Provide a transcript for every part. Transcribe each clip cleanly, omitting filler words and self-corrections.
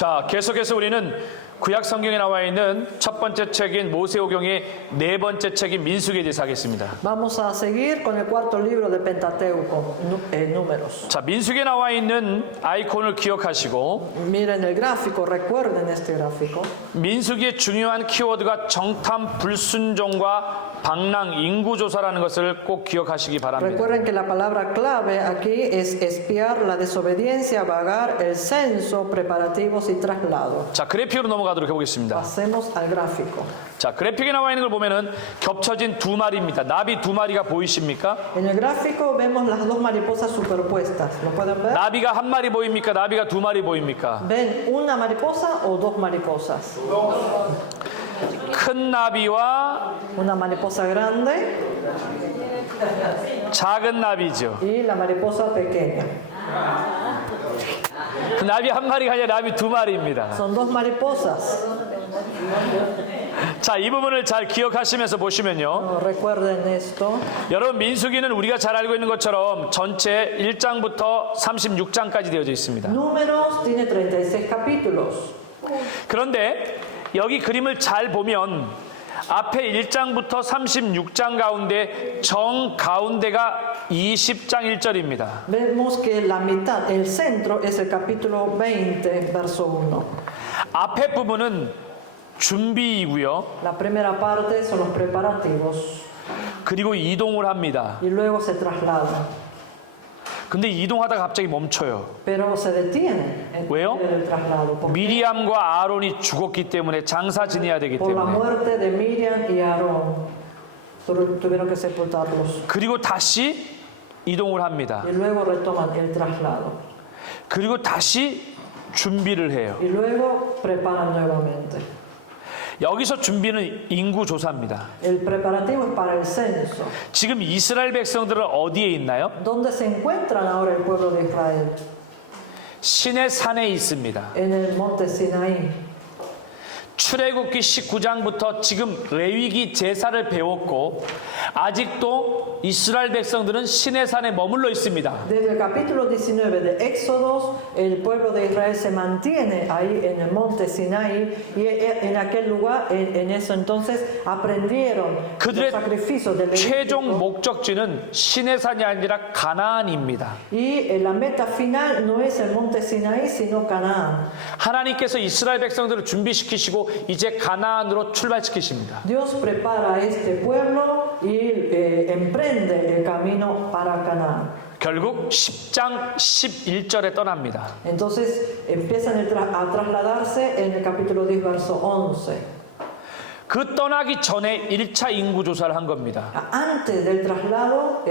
자, 계속해서 우리는 구약 성경에 나와 있는 첫 번째 책인 모세오경의 네 번째 책인 민수기에 대해서 하겠습니다. Vamos a seguir con el cuarto libro de Pentateuco, Números. 자, 민수기에 나와 있는 아이콘을 기억하시고 Miren el gráfico, recuerden este gráfico. 민수기의 중요한 키워드가 정탐 불순종과 방랑 인구조사라는 것을 꼭 기억하시기 바랍니다. Recuerden que la palabra clave aquí es espiar la desobediencia, vagar, el censo, preparativos y traslado. 자, 그래픽으로 넘어가도록 해보겠습니다. Pasemos al gráfico. 자, 그래픽에 나와 있는 걸 보면은 겹쳐진 두 마리입니다. 나비 두 마리가 보이십니까? En el gráfico vemos las dos mariposas superpuestas. ¿Lo pueden ver? 나비가 한 마리 보입니까? 나비가 두 마리 보입니까? ¿Ven una mariposa o dos mariposas? 큰 나비와 Una mariposa grande 작은 나비죠. y la mariposa pequeña. 그 나비 한 마리가 아니라 나비 두 마리입니다. Son dos mariposas. 자, 이 부분을 잘 기억하시면서 보시면요. Recuerden esto. 여러분, 민수기는 우리가 잘 알고 있는 것처럼 전체 1장부터 36장까지 되어져 있습니다. Números tiene 36 capítulos. 그런데 여기 그림을 잘 보면 앞에 1장부터 36장 가운데 정 가운데가 20장 1절입니다. Vemos que la mitad, el centro es el capítulo 20, verso 1. 앞에 부분은 준비이고요. La primera parte son los preparativos 그리고 이동을 합니다. y luego se trasladan. 근데 이동하다가 갑자기 멈춰요. Pero se detienen 왜요? en el traslado. 미리암과 아론이 죽었기 때문에 장사 지내야 되기 Por la 때문에. muerte de Miriam y Aarón. Tuvieron que sepultarlos. 그리고 다시 이동을 합니다. Y luego retoman el traslado. 그리고 다시 준비를 해요. Y luego preparan nuevamente. 여기서 준비는 인구 조사입니다. El preparativo es para el censo. 지금 이스라엘 백성들은 어디에 있나요? ¿Dónde se encuentran ahora el pueblo de Israel? 신의 산에 있습니다. En el monte Sinaí. 출애굽기 19장부터 지금 레위기 제사를 배웠고 아직도 이스라엘 백성들은 신의 산에 머물러 있습니다. Desde el capítulo 19 de Éxodos, el pueblo de Israel se mantiene ahí en el monte Sinaí y en aquel lugar, en eso entonces aprendieron los 그들의 sacrificios del 최종 Levítico. 목적지는 신의 산이 아니라 가나안입니다. Y la meta final no es el monte Sinaí, sino Canaán. 하나님께서 이스라엘 백성들을 준비시키시고 이제 가나안으로 출발시키십니다. Dios prepara a este pueblo y emprende el camino para Canaán. 결국 10장 11절에 떠납니다. Entonces empiezan a trasladarse en el capítulo 10, verso 11. 그 떠나기 전에 1차 인구 조사를 한 겁니다. Antes del traslado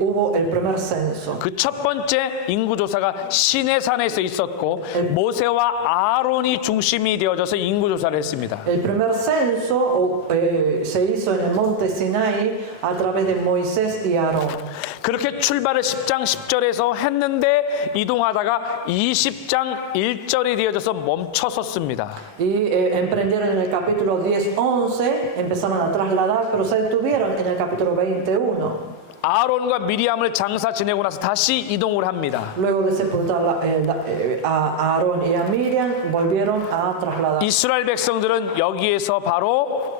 hubo el primer censo. 그 첫 번째 인구 조사가 시내 산에서 있었고 모세와 아론이 중심이 되어져서 인구 조사를 했습니다. El primer censo se hizo en el monte Sinaí a través de Moisés y Aarón. 그렇게 출발을 10장 10절에서 했는데 이동하다가 20장 1절이 되어져서 멈춰섰습니다. Y emprendieron en el capítulo 10, 11, empezaron a trasladar, pero se detuvieron en el capítulo 21. 아론과 미리암을 장사 지내고 나서 다시 이동을 합니다. Luego de sepultar a Aarón y a Miriam, volvieron a trasladar. 이스라엘 백성들은 여기에서 바로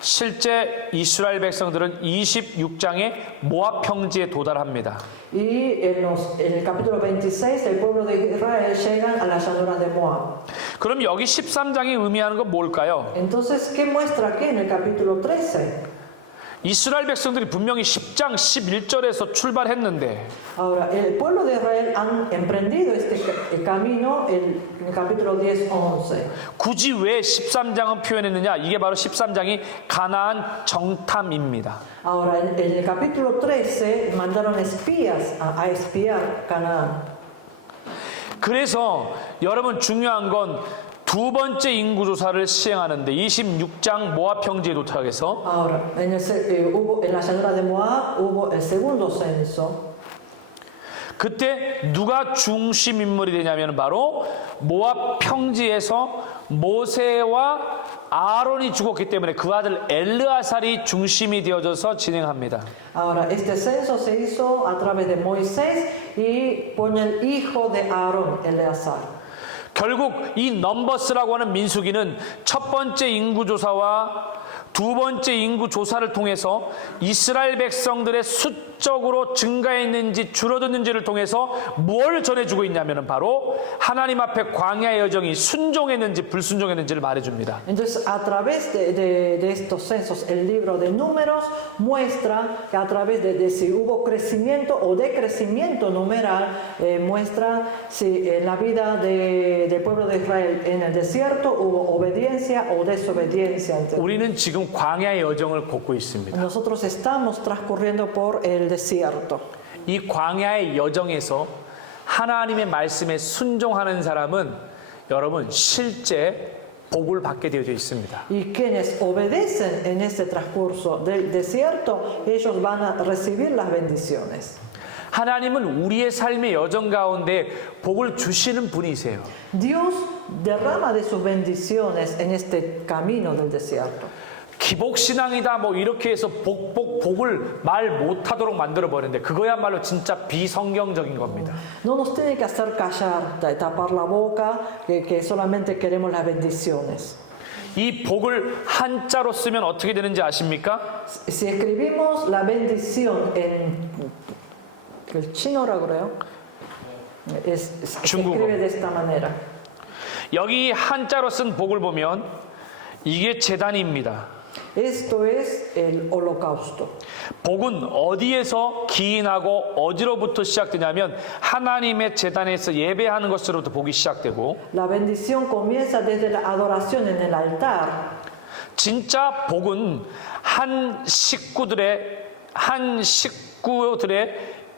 실제 이스라엘 백성들은 26장의 모압 평지에 도달합니다. Y en el capítulo 26, el pueblo de Israel llegan a las llanuras de Moab. 그럼 여기 13장이 의미하는 건 뭘까요? Entonces, ¿qué muestra aquí en el capítulo 13? 이스라엘 백성들이 분명히 10장 11절에서 출발했는데 Ahora, el pueblo de Israel han emprendido este camino en el capítulo 10, 11. 굳이 왜 13장은 표현했느냐? 이게 바로 13장이 가나안 정탐입니다. Ahora, en el capítulo 13 mandaron espías a espiar Canaán. 그래서 여러분 중요한 건 두 번째 인구조사를 시행하는데 26장 모압 평지에 도착해서 Ahora, en la llanura de Moab hubo el segundo censo. 그때 누가 중심 인물이 되냐면 바로 모압 평지에서 모세와 아론이 죽었기 때문에 그 아들 엘르아살이 중심이 되어져서 진행합니다. Ahora, este censo se hizo a través de Moisés y con el hijo de Aarón, Eleazar. 결국 이 넘버스라고 하는 민수기는 첫 번째 인구조사와 두 번째 인구조사를 통해서 이스라엘 백성들의 수적으로 증가했는지 줄어들는지를 통해서 뭘 전해주고 있냐면 바로 하나님 앞에 광야의 여정이 순종했는지 불순종했는지를 말해줍니다. Entonces, a través de estos censos, el libro de Números muestra que a través de si hubo crecimiento o decrecimiento numeral, muestra si en la vida del pueblo de Israel en el desierto hubo obediencia o desobediencia. 우리는 지금 광야의 여정을 걷고 있습니다. Nosotros estamos transcurriendo por el desierto. 이 광야의 여정에서 하나님의 말씀에 순종하는 사람은 여러분 실제 복을 받게 되어져 있습니다. Y quienes obedecen en este transcurso del desierto, ellos van a recibir las bendiciones. 하나님은 우리의 삶의 여정 가운데 복을 주시는 분이세요. Dios derrama de sus bendiciones en este camino del desierto. 기복신앙이다 뭐 이렇게 해서 복을 말 못하도록 만들어 버리는데 그거야말로 진짜 비성경적인 겁니다. No nos tiene que hacer callar, tapar la boca, que solamente queremos las bendiciones. 이 복을 한자로 쓰면 어떻게 되는지 아십니까? Si escribimos la bendición en el chino라 그래요? Se escribe de esta manera. 여기 한자로 쓴 복을 보면 이게 제단입니다. Esto es el holocausto. 복은 어디에서 기인하고 어디로부터 시작되냐면 하나님의 제단에서 예배하는 것으로부터 복이 시작되고 La bendición comienza desde la adoración en el altar. 진짜 복은 한 식구들의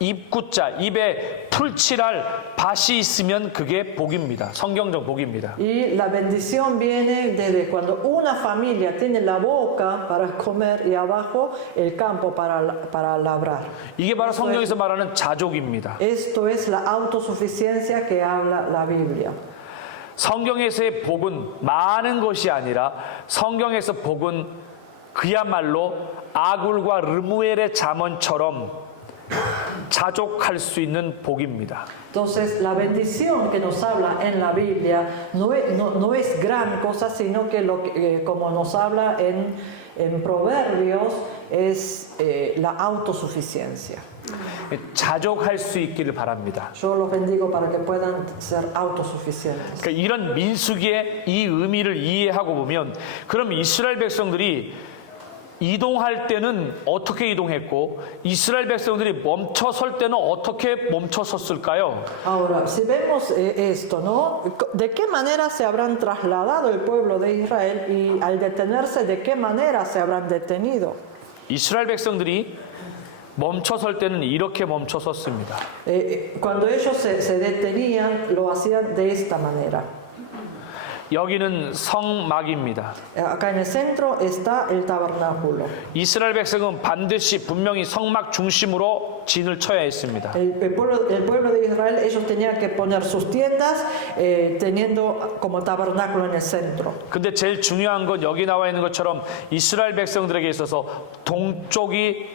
입구자, 입에 풀칠할 밭이 있으면 그게 복입니다. 성경적 복입니다. Y la bendición viene desde cuando una familia tiene la boca para comer y abajo el campo para labrar. 이게 바로 성경에서 말하는 자족입니다. Esto es la autosuficiencia que habla la Biblia. 성경에서의 복은 많은 것이 아니라 성경에서 복은 그야말로 아굴과 르무엘의 잠언처럼 자족할 수 있는 복입니다. Entonces, la bendición que nos habla en la Biblia no es gran cosa, sino que como nos habla en Proverbios, es la autosuficiencia. 자족할 수 있기를 바랍니다. Yo los bendigo para que puedan ser autosuficientes. 그러니까 이런 민수기의 이 의미를 이해하고 보면 그럼 이스라엘 백성들이 이동할 때는 어떻게 이동했고 이스라엘 백성들이 멈춰 설 때는 어떻게 멈춰 섰을까요? Ahora, si vemos esto, ¿no? ¿De qué manera se habrán trasladado el pueblo de Israel y al detenerse, de qué manera se habrán detenido? 이스라엘 백성들이 멈춰 설 때는 이렇게 멈춰 섰습니다. Cuando ellos se detenían, lo hacían de esta manera. 여기는 성막입니다. Acá en el centro está el tabernáculo. 이스라엘 백성은 반드시 분명히 성막 중심으로 진을 쳐야 했습니다. El pueblo de Israel, ellos tenían que poner sus tiendas teniendo como tabernáculo en el centro. 근데 제일 중요한 건 여기 나와 있는 것처럼 이스라엘 백성들에게 있어서 동쪽이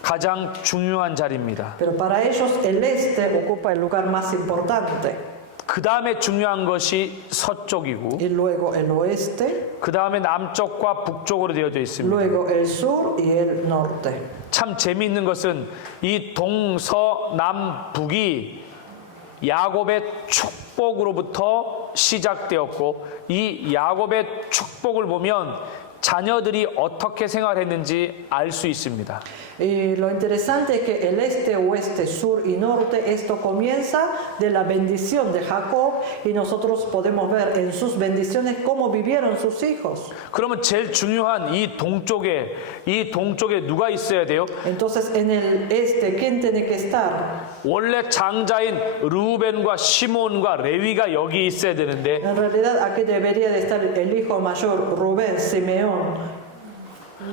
가장 중요한 자리입니다. Pero para ellos el este ocupa el lugar más importante. 그 다음에 중요한 것이 서쪽이고 Y luego el oeste, 그 다음에 남쪽과 북쪽으로 되어져 있습니다. luego el sur y el norte. 참 재미있는 것은 이 동서남북이 야곱의 축복으로부터 시작되었고 이 야곱의 축복을 보면 자녀들이 어떻게 생활했는지 알 수 있습니다. Y lo interesante es que el este, oeste, sur y norte, esto comienza de la bendición de Jacob y nosotros podemos ver en sus bendiciones cómo vivieron sus hijos. 그러면 제일 중요한 이 동쪽에 누가 있어야 돼요? Entonces en el este, ¿quién tiene que estar? 원래 장자인 르우벤과 시몬과 레위가 여기 있어야 되는데 En realidad aquí debería de estar el hijo mayor, Rubén, Simeón.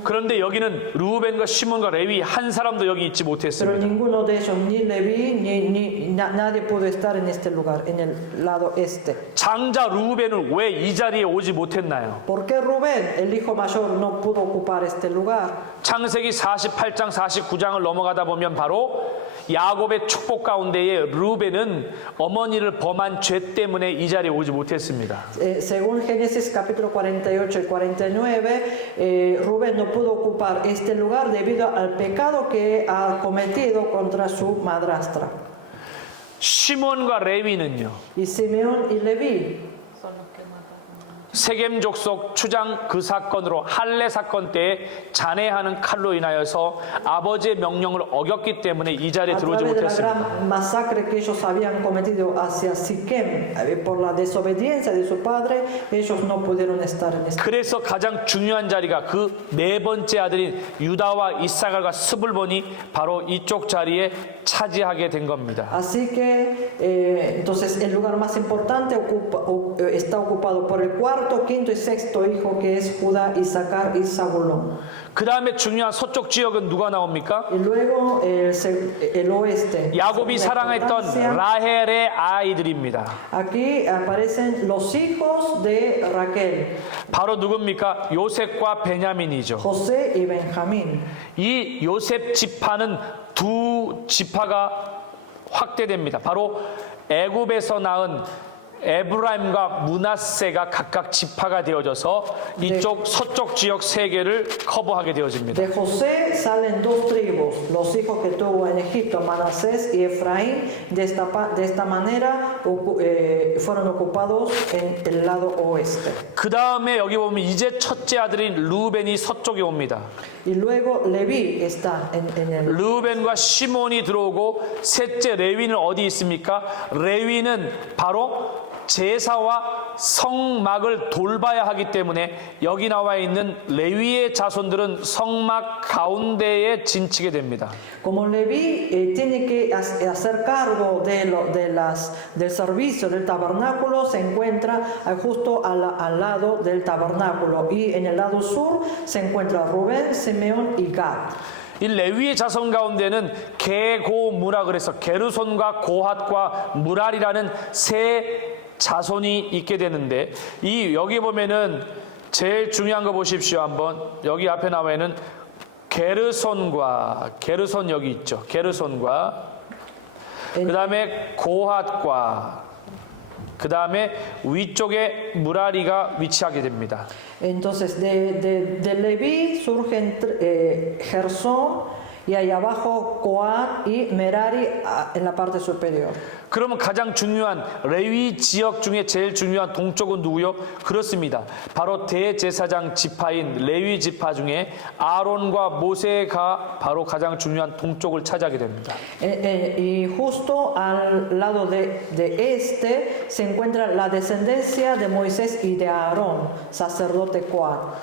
그런데 여기는 루벤과 시몬과 레위 한 사람도 여기 있지 Pero 못했습니다. ninguno de ellos, ni Leví, nadie pudo estar en este lugar, en el lado este. 장자 루벤은 왜 이 자리에 오지 못했나요? ¿Por qué Rubén, el hijo mayor, no pudo ocupar este lugar? 창세기 48장 49장을 넘어가다 보면 바로 야곱의 축복 가운데에 루벤은 어머니를 범한 죄 때문에 이 자리에 오지 못했습니다. Según Génesis capítulo 48 y 49, Rubén no pudo ocupar este lugar debido al pecado que ha cometido contra su madrastra. 시몬과 레위는요. Y Simeón y Leví, 세겜 족속 추장 그 사건으로 할례 사건 때에 잔해하는 칼로 인하여서 아버지의 명령을 어겼기 때문에 이 자리에 a 들어오지 través de la 못했습니다. gran masacre que ellos habían cometido hacia Siquem, por la desobediencia de su padre, ellos no pudieron estar en este. 그래서 가장 중요한 자리가 그 네 번째 아들인 유다와 이사갈과 스불본이 바로 이쪽 자리에 차지하게 된 겁니다. Así que entonces el lugar más importante está ocupado por el cuarto, quinto y sexto hijo, que es Judá, Isaacar y Zabulón. 그 da음에 중요한 서쪽 지역은 누가 나옵니까? Y luego el oeste. 야곱이 사랑했던 라헬의 아이들입니다. Aquí aparecen los hijos de Raquel, 바로 누굽니까? 요셉과 베냐민이죠. José y Benjamín. 이 요셉 지파는 두 지파가 확대됩니다. 바로 애굽에서 낳은 에브라임과 므낫세가 각각 지파가 되어져서 이쪽 서쪽 지역 세 개를 커버하게 되어집니다. De José salen dos tribus, los hijos que tuvo en Egipto, Manasés y Efraín. De esta manera fueron ocupados en el lado oeste. 그 다음에 여기 보면 이제 첫째 아들인 루벤이 서쪽에 옵니다. Y luego Leví está en el... 루벤과 시몬이 들어오고 셋째 레위는 어디 있습니까? 레위는 바로 제사와 성막을 돌봐야 하기 때문에 여기 나와 있는 레위의 자손들은 성막 가운데에 진치게 됩니다. Como Leví tiene que hacer cargo del servicio del tabernáculo, se encuentra justo al lado del tabernáculo. Y en el lado sur se encuentra Rubén, Simeón y Gad. 이 레위의 자손 가운데는 게고무라 그래서 게르손과 고핫과 무랄이라는 세 자손이 있게 되는데 여기 보면은 제일 중요한 거 보십시오. 한번 여기 앞에 나와 있는 게르손 여기 있죠. 게르손과 그 다음에 고핫과 그 다음에 위쪽에 무라리가 위치하게 됩니다. Entonces de Leví surgen Gersón y ahí abajo Coat y Merari en la parte superior. 그러면 가장 중요한 레위 지역 중에 제일 중요한 동쪽은 누구요? 그렇습니다. 바로 대제사장 지파인 레위 지파 중에 아론과 모세가 바로 가장 중요한 동쪽을 차지하게 됩니다. Y justo al lado de este se encuentra la descendencia de Moisés y de Aarón, sacerdote Coat.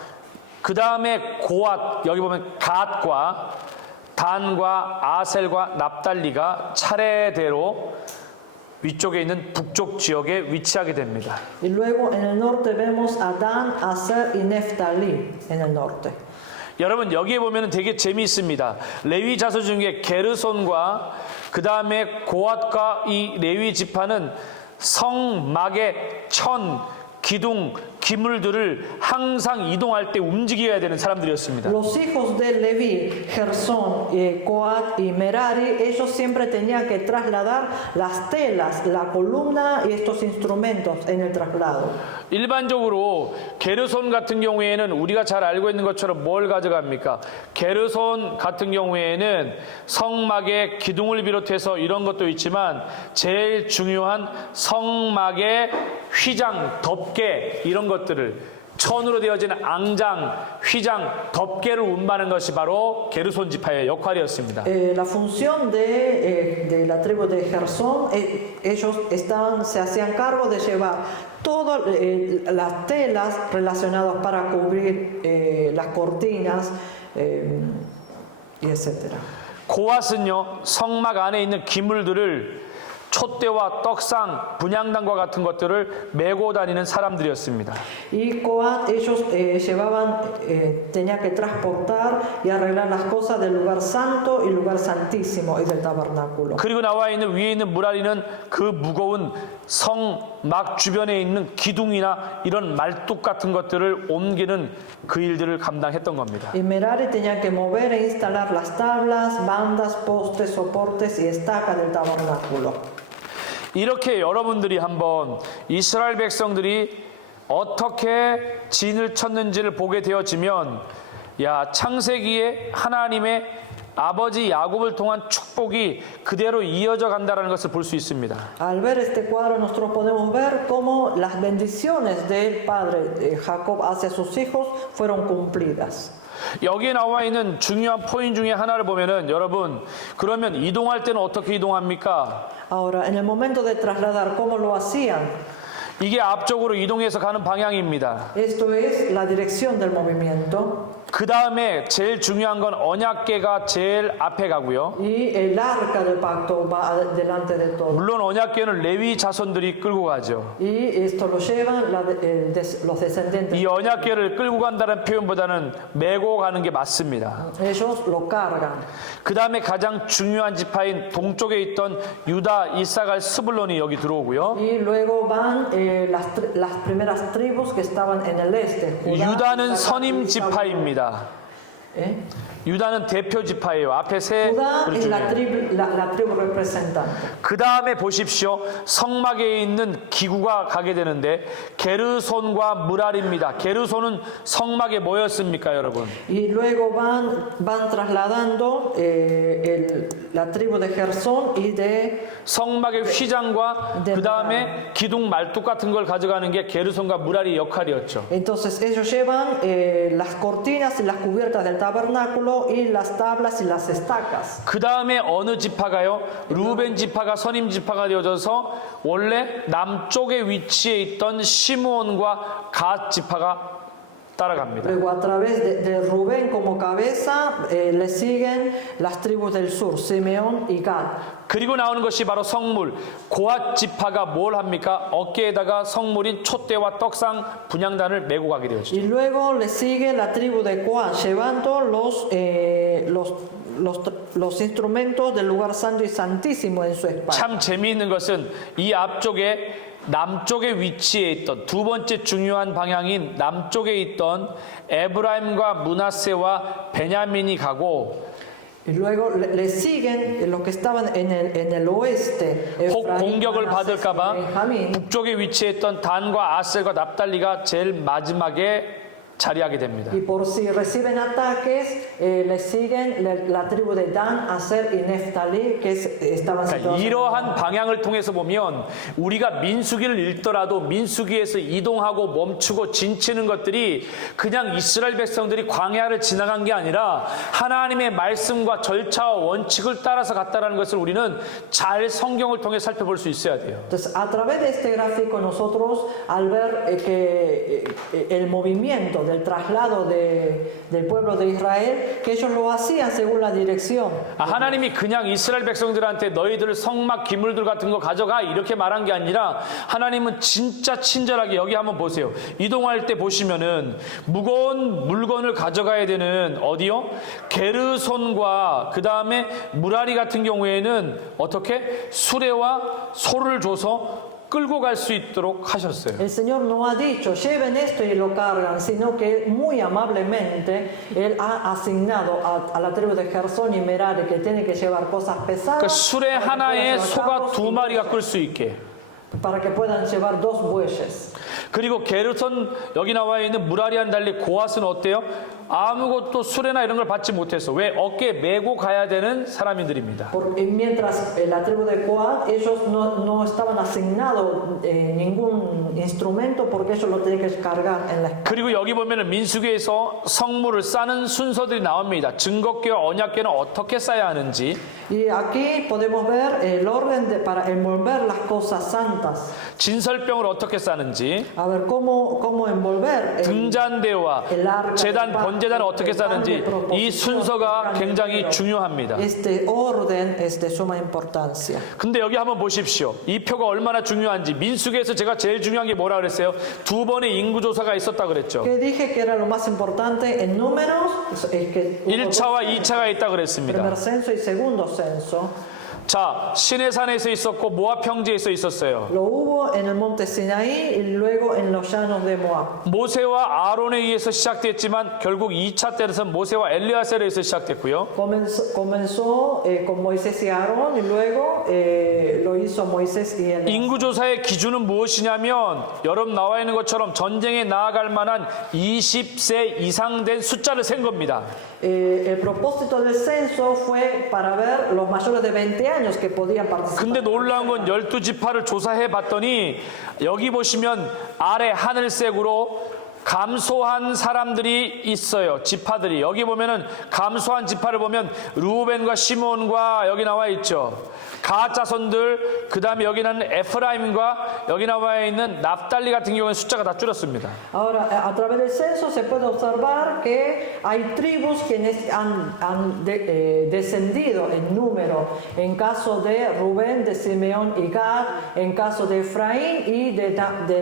그 다음에 고앗 여기 보면 갓과 단과 아셀과 납달리가 차례대로 위쪽에 있는 북쪽 지역에 위치하게 됩니다. Y luego en el norte vemos a Dan, Aser y Neftalí en el norte. 여러분 여기에 보면 되게 재미있습니다. 레위 자손 중에 게르손과 그 다음에 고앗과 이 레위 지파는 성막의 천, 기둥, 기물들을 항상 이동할 때 움직여야 되는 사람들이었습니다. Los hijos de Leví, Gersón, Coat y Merari, ellos siempre tenían que trasladar las telas, la columna y estos instrumentos en el traslado. 일반적으로 게르손 같은 경우에는 우리가 잘 알고 있는 것처럼 뭘 가져갑니까? 게르손 같은 경우에는 성막의 기둥을 비롯해서 이런 것도 있지만 제일 중요한 성막의 휘장, 덮개 이런 것들을 천으로 되어진 앙장, 휘장, 덮개를 운반하는 것이 바로 게르손 지파의 역할이었습니다. La función de la tribu de Gersón, ellos se hacían cargo de llevar todas las telas relacionadas para cubrir las cortinas y etcétera. 고앗은요 성막 안에 있는 기물들을 촛대와 떡상, 분향단과 같은 것들을 메고 다니는 사람들이었습니다. Y Coat, ellos tenían que transportar y arreglar las cosas del lugar santo y lugar santísimo y del tabernáculo. 그리고 나와 있는 위에 있는 무라리는 그 무거운 성막 주변에 있는 기둥이나 이런 말뚝 같은 것들을 옮기는 그 일들을 감당했던 겁니다. Y Merari tenía que mover e instalar las tablas, bandas, postes, soportes y estacas del tabernáculo. 이렇게 여러분들이 한번 이스라엘 백성들이 어떻게 진을 쳤는지를 보게 되어지면 야, 창세기에 하나님의 아버지 야곱을 통한 축복이 그대로 이어져 간다는 것을 볼 수 있습니다. Al ver este cuadro nosotros podemos ver cómo las bendiciones del padre Jacob hacia sus hijos fueron cumplidas. 여기에 나와 있는 중요한 포인트 중에 하나를 보면은 여러분, 그러면 이동할 때는 어떻게 이동합니까? Ahora, en el momento de trasladar, ¿cómo lo hacían? 이게 앞쪽으로 이동해서 가는 방향입니다. Esto es la dirección del movimiento. 그 다음에 제일 중요한 건 언약궤가 제일 앞에 가고요. Y el arca del pacto va delante de todo. 물론 언약궤는 레위 자손들이 끌고 가죠. Y esto lo llevan los descendientes. 이 언약궤를 끌고 간다는 표현보다는 메고 가는 게 맞습니다. Ellos lo cargan. 그 다음에 가장 중요한 지파인 동쪽에 있던 유다, 이사갈, 스불론이 여기 들어오고요. Y luego van las primeras tribus que estaban en el este. Judá, 유다는 Isaacar, 선임 y Zabulón. 지파입니다. ¿Eh? 유다는 대표 지파예요. 앞에 세 Judá 글 es la 중에. tribu representante. 그 다음에 보십시오. 성막에 있는 기구가 가게 되는데 게르손과 무랄입니다. 게르손은 성막에 뭐였습니까, 여러분? Y luego van trasladando la tribu de Gersón y de 성막의 휘장과 네, 그 다음에 기둥 말뚝 같은 걸 가져가는 게 게르손과 무랄의 역할이었죠. entonces ellos llevan las cortinas y las cubiertas del tabernáculo y las tablas y las estacas. 그 다음에 어느 지파가요? 루벤 지파가 선임 지파가 되어져서 원래 남쪽에 위치해 있던 시므온과 갓 지파가 따라갑니다. Luego a través de Rubén como cabeza le siguen las tribus del sur, Simeón y Gad. 그리고 나오는 것이 바로 성물. 고앗 지파가 뭘 합니까? 어깨에다가 성물인 촛대와 떡상 분향단을 메고 가게 되었죠. Y luego le sigue la tribu de Coat llevando los instrumentos del lugar santo y santísimo en su espalda. 참 재미있는 것은 이 앞쪽에 남쪽에 위치해 있던 두 번째 중요한 방향인 남쪽에 있던 에브라임과 므낫세와 베냐민이 가고 Y luego le siguen los que estaban en el oeste, 혹 Efraín, 공격을 Manasés, 받을까봐 Benjamín. 북쪽에 위치했던 단과 아셀과 납달리가 제일 마지막에 자리하게 됩니다. Y por si reciben ataques, le siguen la tribu de Dan, Aser y Neftalí, que estaban 그러니까 situados. 이러한 방향을 통해서 보면 우리가 민수기를 읽더라도 민수기에서 이동하고 멈추고 진치는 것들이 그냥 이스라엘 백성들이 광야를 지나간 게 아니라 하나님의 말씀과 절차와 원칙을 따라서 갔다라는 것을 우리는 잘 성경을 통해 살펴볼 수 있어야 돼요. Entonces, a través de este gráfico nosotros, al ver que el movimiento del traslado del pueblo de Israel, que ellos lo hacían según la dirección. 하나님이 그냥 이스라엘 백성들한테 너희들 성막 기물들 같은 거 가져가 이렇게 말한 게 아니라 하나님은 진짜 친절하게 여기 한번 보세요. 이동할 때 보시면은 무거운 물건을 가져가야 되는 어디요? 게르손과 그 다음에 무라리 같은 경우에는 어떻게 수레와 소를 줘서 끌고 갈 수 있도록 하셨어요. El Señor no ha dicho, lleven esto y lo cargan, sino que muy amablemente Él ha asignado a la tribu de Gersón y Merari que tiene que llevar cosas pesadas 그 수레 하나에 소가 두 마리가 끌 수 있게. para que puedan llevar 2 bueyes. 그리고 게르손 여기 나와 있는 무라리안 달리 고앗은 어때요? 아무것도 수레나 이런 걸 받지 못했어. 왜? 어깨에 메고 가야 되는 사람들입니다. Mientras la tribu de Coat, ellos no estaban asignados ningún instrumento porque ellos lo tenían que cargar en la espalda. 그리고 여기 보면은 민수기에서 성물을 싸는 순서들이 나옵니다. 증거궤와 언약궤는 어떻게 싸야 하는지. Y aquí podemos ver el orden para envolver las cosas santas plantas. 진설병을 어떻게 싸는지, A ver cómo envolver 등잔대와 제단, 번제단을 어떻게 싸는지 이 순서가 굉장히 중요합니다. Este orden es de suma importancia. 근데 여기 한번 보십시오. 이 표가 얼마나 중요한지. 민수기에서 제가 제일 중요한 게 뭐라 그랬어요? 2번의 인구조사가 있었다 그랬죠. Que dije que era lo más importante en números, es que hubo 1차와 2차가 있다 primer 그랬습니다. censo y segundo censo. 자, 시내산에서 있었고 모압 평지에서 있었어요. Lo hubo en el monte Sinaí y luego en los llanos de Moab. 모세와 아론에 의해서 시작됐지만 결국 2차 때에서 모세와 엘리야세에 의해서 시작됐고요. Comenzó con Moisés y Aarón y luego lo hizo Moisés y Elías. 인구조사의 기준은 무엇이냐면 여러분 나와 있는 것처럼 전쟁에 나아갈 만한 20세 이상 된 숫자를 센 겁니다. El propósito del censo fue para ver los mayores de 20 años que podían participar. 근데 놀라운 건 12지파를 조사해 봤더니 여기 보시면 아래 하늘색으로 감소한 사람들이 있어요. 지파들이. 여기 보면은 감소한 지파를 보면 루벤과 시몬과 여기 나와 있죠. 갓 자손들, 그 다음에 여기는 에프라임과 여기 나와 있는 납달리 같은 경우는 숫자가 다 줄었습니다. Ahora, a través del censo se puede observar que hay tribus que han descendido en número. En caso de Rubén, de Simeón y Gad, en caso de Efraín y de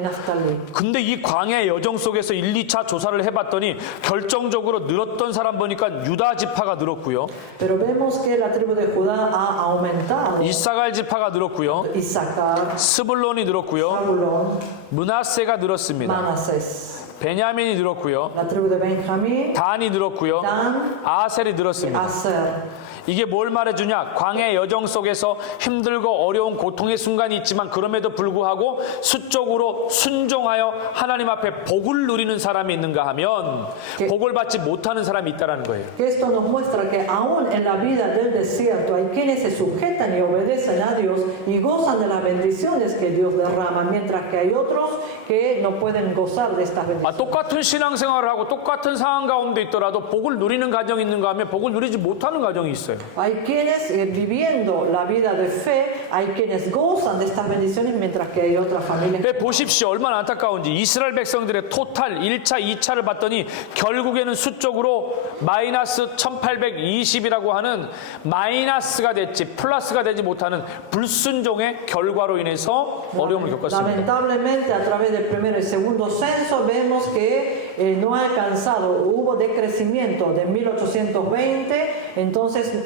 Naftali. 근데 이 광야의 여정 속에서 1, 2차 조사를 해봤더니 결정적으로 늘었던 사람 보니까 유다 지파가 늘었고요. Pero vemos que la tribu de Judá ha aumentado. 이사갈 지파가 늘었고요. Isaacar, 스불론이 늘었고요. Zabulón, 므낫세가 늘었습니다. Manasés. 베냐민이 늘었고요. La tribu de Benjamín, 단이 늘었고요. Dan, 아셀이 늘었습니다. Aser. 이게 뭘 말해주냐? 광야의 여정 속에서 힘들고 어려운 고통의 순간이 있지만 그럼에도 불구하고 수적으로 순종하여 하나님 앞에 복을 누리는 사람이 있는가 하면 복을 받지 못하는 사람이 있다는 거예요. Que esto nos muestra que aún en la vida del desierto hay quienes se sujetan y obedecen a Dios y gozan de las bendiciones que Dios derrama, mientras que hay otros que no pueden gozar de estas bendiciones. 똑같은 신앙생활을 하고 똑같은 상황 가운데 있더라도 복을 누리는 가정이 있는가 하면 복을 누리지 못하는 가정이 있어요. Hay quienes viviendo la vida de fe, hay quienes gozan de estas bendiciones, mientras que hay otras familias. 보십시오. 얼마나 안타까운지. 이스라엘 백성들의 토탈 1차, 2차를 봤더니 결국에는 수적으로 마이너스 1820이라고 하는 마이너스가 됐지 플러스가 되지 못하는 불순종의 결과로 인해서 어려움을 겪었습니다. Lamentablemente, a través del primero y segundo censo vemos que no ha alcanzado, hubo decrecimiento de 1820, entonces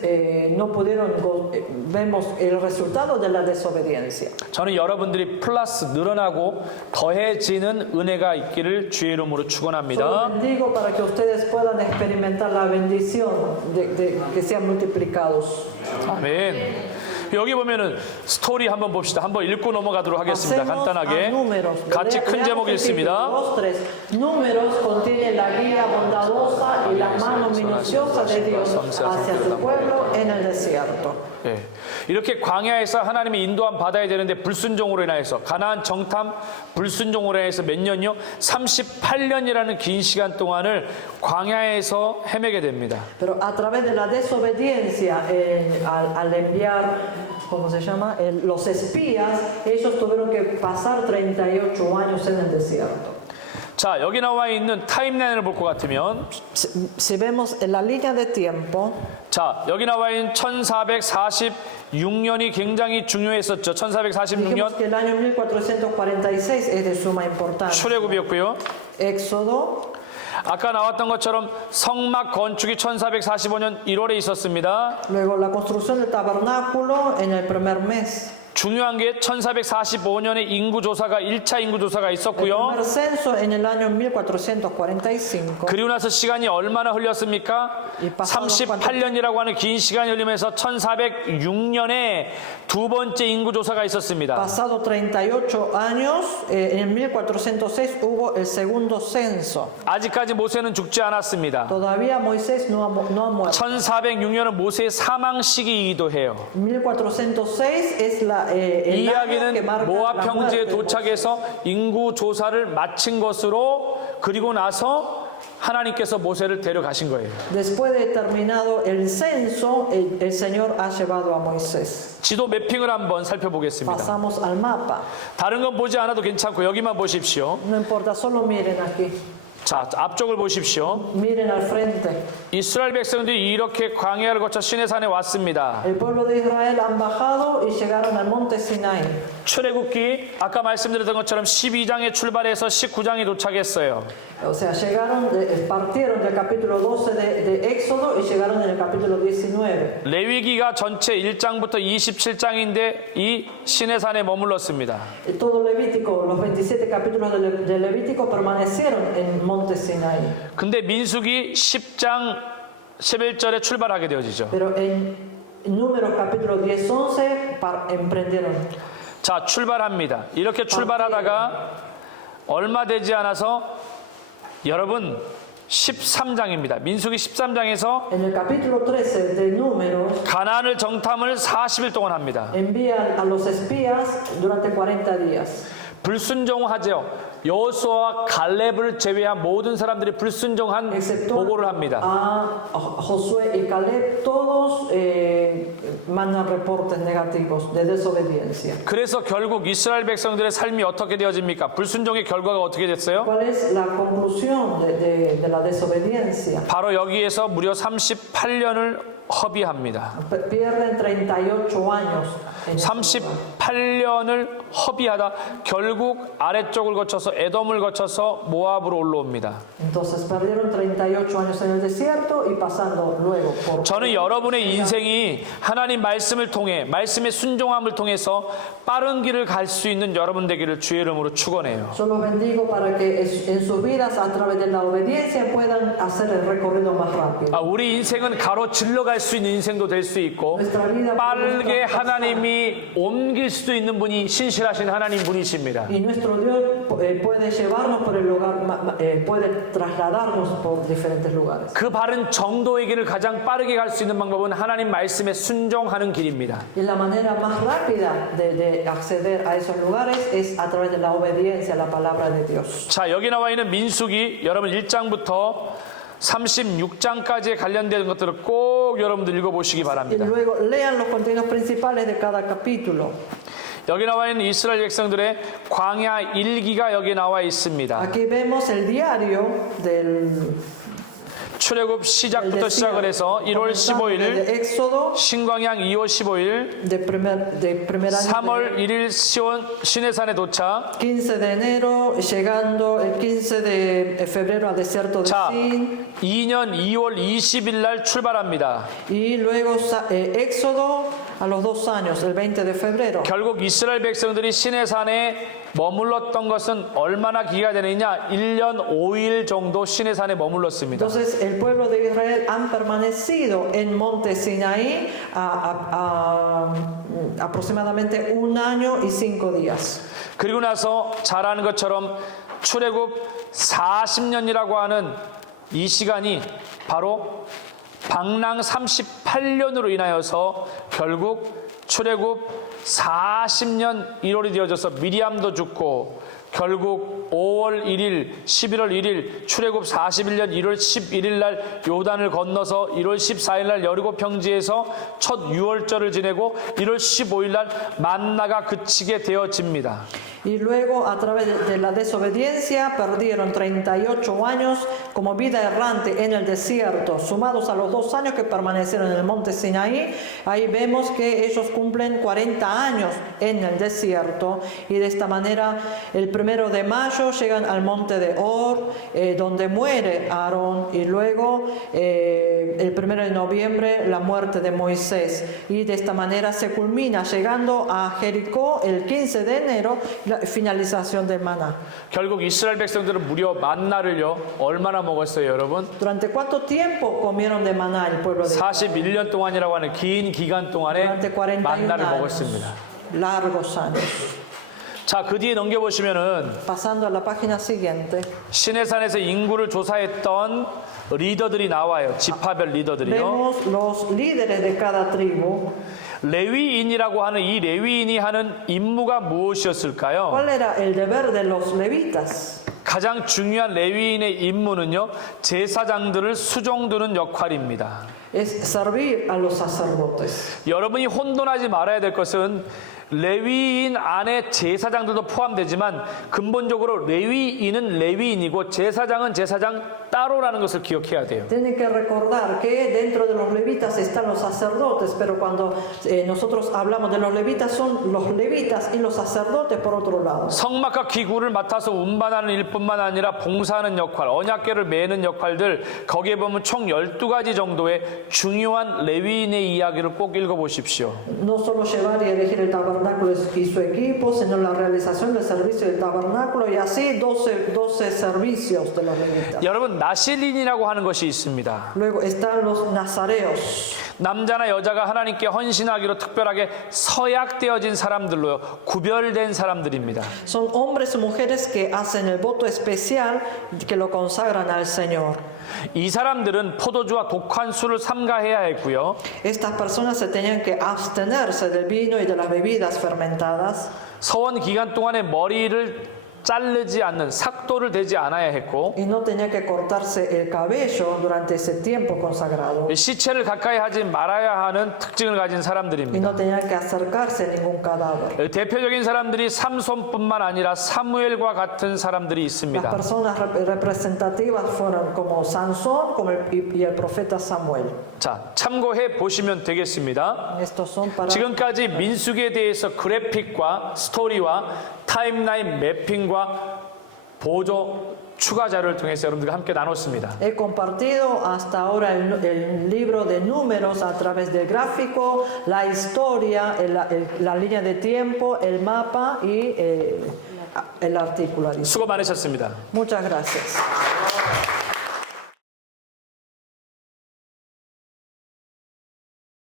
no pudieron, vemos el resultado de la desobediencia. 저는 여러분들이 플러스 늘어나고 더해지는 은혜가 있기를 주의 이름으로 Solo 축원합니다. bendigo para que ustedes puedan experimentar la bendición de que sean multiplicados. 아멘. 여기 보면은 스토리 한번 봅시다. 한번 읽고 넘어가도록 하겠습니다. Pasemos a 간단하게. números. 같이 큰 제목 읽습니다. Números contiene la guía bondadosa y la mano minuciosa de Dios hacia su pueblo en el desierto. 예. 이렇게 광야에서 하나님이 인도함 받아야 되는데 불순종으로 인하여서 가나안 정탐 불순종으로 인해서 몇 년요? 38년이라는 긴 시간 동안을 광야에서 헤매게 됩니다. Pero a través de la desobediencia al enviar, ¿cómo se llama? Los espías, ellos tuvieron que pasar 38 años en el desierto. 자, 여기 나와 있는 타임라인을 볼 것 같으면 Si vemos en la línea de tiempo, 자, 여기 나와 있는 1446년이 굉장히 중요했었죠. 1446년 dijimos que el año 1446 es de suma importancia. 출애굽이었고요. Éxodo, 아까 나왔던 것처럼 성막 건축이 1445년 1월에 있었습니다. luego la construcción del tabernáculo en el primer mes. 중요한 게 1445년에 인구조사가 1차 인구조사가 El 있었고요. primer censo en el año 1445. 그리고 나서 시간이 얼마나 흘렸습니까? 38년이라고 하는 긴 시간이 흘리면서 1406년에 두 번째 인구조사가 있었습니다. Pasado 38 años, en el 1406 hubo el segundo censo. 아직까지 모세는 죽지 않았습니다. Todavía Moisés no ha muerto. 1406년은 모세의 사망 시기이기도 해요. 1406 es el 이 año que 이야기는 marca 모압 la 평지에 muerte de Moisés. 도착해서 인구 조사를 마친 것으로 그리고 나서 하나님께서 모세를 데려가신 거예요. Después de terminado el censo, el Señor ha llevado a Moisés. 지도 매핑을 한번 살펴보겠습니다. Pasamos al mapa. 다른 건 보지 않아도 괜찮고 여기만 보십시오. No importa, solo miren aquí. 자, 앞쪽을 보십시오. Miren al frente. 이스라엘 백성들이 이렇게 광야를 거쳐 시내산에 왔습니다. El pueblo de Israel han bajado y llegaron al monte Sinaí. 출애굽기 아까 말씀드렸던 것처럼 12장에 출발해서 19장에 도착했어요. O sea, partieron del capítulo 12 de Éxodo y llegaron en el capítulo 19. 레위기가 전체 1장부터 27장인데 이 시내산에 머물렀습니다. Todo Levítico, los 27 capítulos de Levítico permanecieron en monte Sinaí. 근데 민수기 10장 11절에 출발하게 되어지죠. Pero en Números capítulo 10, 11 emprendieron. 자, 출발합니다. 이렇게 출발하다가 얼마 되지 않아서 여러분 13장입니다. 민수기 13장에서 En el capítulo 13 de Números 가나안을 정탐을 40일 동안 합니다. envían a los espías durante 40 días. 불순종하죠. 여호수아와 갈렙을 제외한 모든 사람들이 불순종한 Excepto 보고를 합니다. a Josué y Caleb, todos mandan reportes negativos de desobediencia. 그래서 결국 이스라엘 백성들의 삶이 어떻게 되어집니까? 불순종의 결과가 어떻게 됐어요? ¿Cuál es la conclusión de la desobediencia? 바로 여기에서 무려 38년을 허비합니다. Pierden 38 años. en ese lugar. 38년을 허비하다 결국 아래쪽을 거쳐서 에돔을 거쳐서 모압으로 올라옵니다. Entonces perdieron 38 años en el desierto y pasando luego por... 저는 여러분의 인생이 하나님 말씀을 통해 말씀의 순종함을 통해서 빠른 길을 갈 수 있는 여러분 되기를 주의 이름으로 축원해요. Yo los bendigo para que en sus vidas a través de la obediencia puedan hacer el recorrido más rápido. 우리 인생은 가로질러 갈 수 있는 인생도 될 수 있고 빠르게 하나님이 옮길 수도 있는 분이 신실하신 하나님 분이십니다. Y nuestro Dios puede llevarnos por el lugar, puede trasladarnos por diferentes lugares. 그 바른 정도의 길을 가장 빠르게 갈 수 있는 방법은 하나님 말씀에 순종하는 길입니다. Y la manera más rápida de acceder a esos lugares es a través de la obediencia a la palabra de Dios. 자, 여기 나와 있는 민수기 여러분 1장부터 36장까지에 관련된 것들을 꼭 여러분들 읽어보시기 Y 바랍니다. luego lean los contenidos principales de cada capítulo. 여기 나와 있는 이스라엘 백성들의 광야 일기가 여기 나와 있습니다. Aquí vemos el diario del 출애굽 시작부터 시작을 해서 1월 comenzando 15일, de Éxodo, 신광양 2월 15일, de primer año 3월 1일 시내산에 도착. 15 de enero, llegando el 15 de febrero al desierto de 자, Sin, 2년 2월 20일 날 출발합니다. y luego Éxodo a los 2 años, el 20 de febrero. 결국 이스라엘 백성들이 시내산에 머물렀던 것은 얼마나 기가 되느냐? 1년 5일 정도 시내산에 머물렀습니다. Entonces el pueblo de Israel han permanecido en monte Sinaí aproximadamente 1 año y 5 días. 그리고 나서 잘 아는 것처럼 출애굽 40년이라고 하는 이 시간이 바로 방랑 38년으로 인하여서 결국 출애굽 40년 1월이 되어져서 미리암도 죽고 결국 5월 1일, 11월 1일, 출애굽 41년 1월 11일 날 요단을 건너서 1월 14일 날 여리고 평지에서 첫 유월절을 지내고 1월 15일 날 만나가 그치게 되어집니다. Y luego, a través de la desobediencia, perdieron 38 años como vida errante en el desierto, sumados a los 2 años que permanecieron en el monte Sinaí. Ahí vemos que ellos cumplen 40 años en el desierto, y de esta manera, el 1 de mayo llegan al monte de Or, donde muere Aarón, y luego, el 1 de noviembre, la muerte de Moisés. Y de esta manera se culmina llegando a Jericó el 15 de enero, la finalización del maná. 결국 이스라엘 백성들은 무려 만나를요 얼마나 먹었어요, 여러분? ¿Durante cuánto tiempo comieron de maná el pueblo de Israel? 41년 동안이라고 하는 긴 기간 동안에 Durante 41 만나를 años, 먹었습니다. largos años. 자, 그 뒤에 넘겨보시면은 Pasando a la página siguiente, 시내산에서 인구를 조사했던 리더들이 나와요. 지파별 리더들이요. vemos los líderes de cada tribu. 레위인이라고 하는 이 레위인이 하는 임무가 무엇이었을까요? ¿Cuál era el deber de los levitas? 가장 중요한 레위인의 임무는요, 제사장들을 수종드는 역할입니다. es servir a los sacerdotes. 여러분이 혼돈하지 말아야 될 것은 레위인 안에 제사장들도 포함되지만 근본적으로 레위인은 레위인이고 제사장은 제사장 따로라는 것을 기억해야 돼요. Tienen que recordar que dentro de los levitas están los sacerdotes, pero cuando nosotros hablamos de los levitas son los levitas y los sacerdotes por otro lado. 성막과 기구를 맡아서 운반하는 일뿐만 아니라 봉사하는 역할, 언약궤를 매는 역할들, 거기에 보면 총 12가지 정도의 중요한 레위인의 이야기를 꼭 읽어보십시오. No solo llevar y elegir el tabernáculo y su equipo, sino la realización del servicio del tabernáculo y así 12 servicios de los levitas. 여러분, 나실린이라고 하는 것이 있습니다. Luego están los nazareos. 남자나 여자가 하나님께 헌신하기로 특별하게 서약되어진 사람들로요, 구별된 사람들입니다. Son hombres y mujeres que hacen el voto especial que lo consagran al Señor. 이 사람들은 포도주와 독한 술을 삼가해야 했고요. Estas personas se tenían que abstenerse del vino y de las bebidas fermentadas. 서원 기간 동안에 머리를 자르지 않는 삭도를 대지 않아야 했고, Y no tenía que cortarse el cabello durante ese tiempo consagrado. 시체를 가까이 하지 말아야 하는 특징을 가진 Y 사람들입니다. no tenía que acercarse a ningún cadáver. 대표적인 사람들이 삼손뿐만 아니라 사무엘과 같은 사람들이 Las 있습니다. personas representativas fueron como Sansón y el profeta Samuel. 자, 참고해 보시면 되겠습니다. Estos son para... 지금까지 민수기에 대해서 그래픽과 스토리와 타임라인 매핑과 보조 추가 자료를 통해서 여러분들과 함께 나눴습니다. He compartido hasta ahora el libro de números a través del gráfico, la historia, la línea de tiempo, el mapa y el articularios. 수고 많으셨습니다. Muchas gracias.